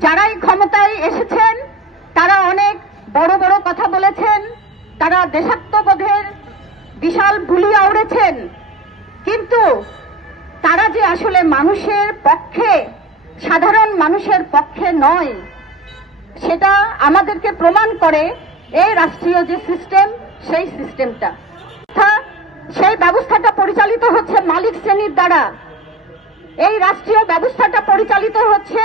যারাই ক্ষমতায় এসেছেন তারা অনেক বড় বড় কথা বলেছেন, তারা দেশাত্মবোধের বিশাল বুলি আওড়েছেন, কিন্তু তারা যে আসলে মানুষের পক্ষে, সাধারণ মানুষের পক্ষে নয়, সেটা আমাদেরকে প্রমাণ করে এই রাষ্ট্রীয় যে সিস্টেম, সেই সিস্টেমটা, সেই ব্যবস্থাটা পরিচালিত হচ্ছে মালিক শ্রেণীর দ্বারা। এই রাষ্ট্রীয় ব্যবস্থাটা পরিচালিত হচ্ছে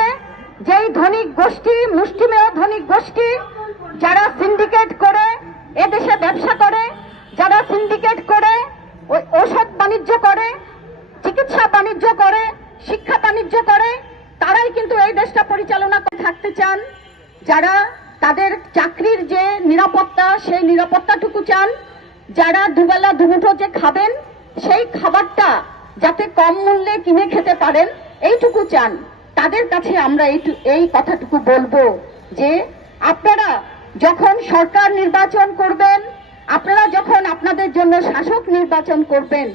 যেই ধনিক গোষ্ঠী, মুষ্টিমেয় ধনিক গোষ্ঠী, যারা সিন্ডিকেট করে এদেশে ব্যবসা করে, যারা সিন্ডিকেট করে ঔষধ বাণিজ্য করে, চিকিৎসা বাণিজ্য করে, শিক্ষা বাণিজ্য করে, তারাই কিন্তু এই দেশটা পরিচালনা করে থাকতে চান। যারা তাদের চাকরির যে নিরাপত্তা, সেই নিরাপত্তাটুকু চান, যারা দুবেলা দুমুঠো যে খাবেন, সেই খাবারটা যাতে কম মূল্যে কিনে খেতে পারেন, এইটুকু চান। তাদের কাছে আমরা এই কথাটুকু বলবো যে আপনারা যখন সরকার নির্বাচন করবেন, আপনারা যখন আপনাদের জন্য শাসক নির্বাচন করবেন,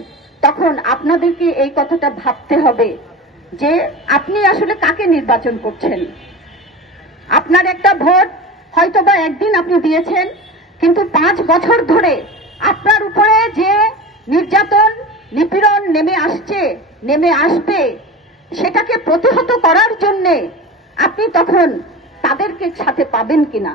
তখন আপনাদেরকে এই কথাটা ভাবতে হবে যে আপনি আসলে কাকে নির্বাচন করছেন। আপনার একটা ভোট হয়তোবা একদিন আপনি দিয়েছেন, কিন্তু 5 বছর ধরে আপনার উপরে যে নির্যাতন, নিপীড়ন নেমে আসবে, সেটাকে প্রতিহত করার জন্য আপনি তখন তাদেরকে সাথে পাবেন কিনা।